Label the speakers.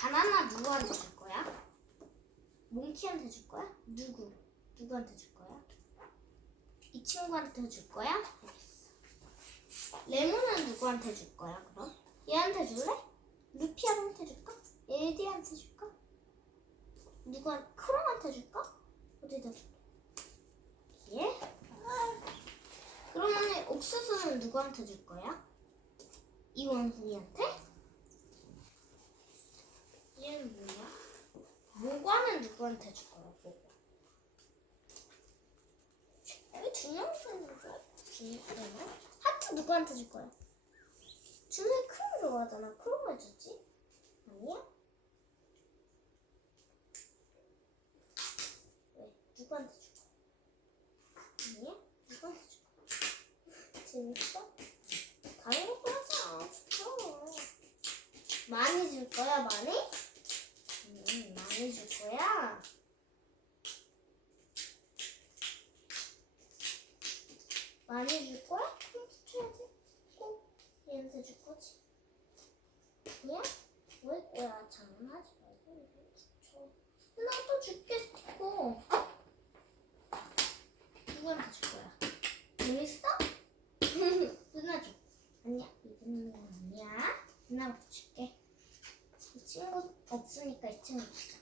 Speaker 1: 바나나 누구한테 줄 거야? 몽키한테 줄 거야? 누구? 누구한테 줄 거야? 이 친구한테 줄 거야? 알겠어. 레몬은 누구한테 줄 거야, 그럼? 얘한테 줄래? 루피한테 줄까? 에디한테 줄까? 누구한 크롱한테 줄까? 어디다 줄까? 얘? 그러면 옥수수는 누구한테 줄 거야? 이원숭이한테? 얘는 뭐야? 누구한테 줄 명이서 있는 거야? 준이는? 하트 누구한테 줄 거야? 준이 크롱 좋아하잖아. 크롱을 주지? 아니야? 왜? 누구한테 줄 거야? 아니야? 누구한테 줄 거야? 재밌어? 다른 거 하자. 좋죠. 많이 줄 거야, 많이? 음, 많이 줄 거야? 많이 줄 거야? 그럼 줘야지. 꼭 얘한테 줄 거지. 아니야? 왜 거야? 장난하지 말고 줘. 나또 줄게 또. 누구한테 줄 거야? 재밌어? 누나 줘. 아니야, 이거는 아니야. 누나부터 줄게. 이 친구 없으니까 이 친구 주자.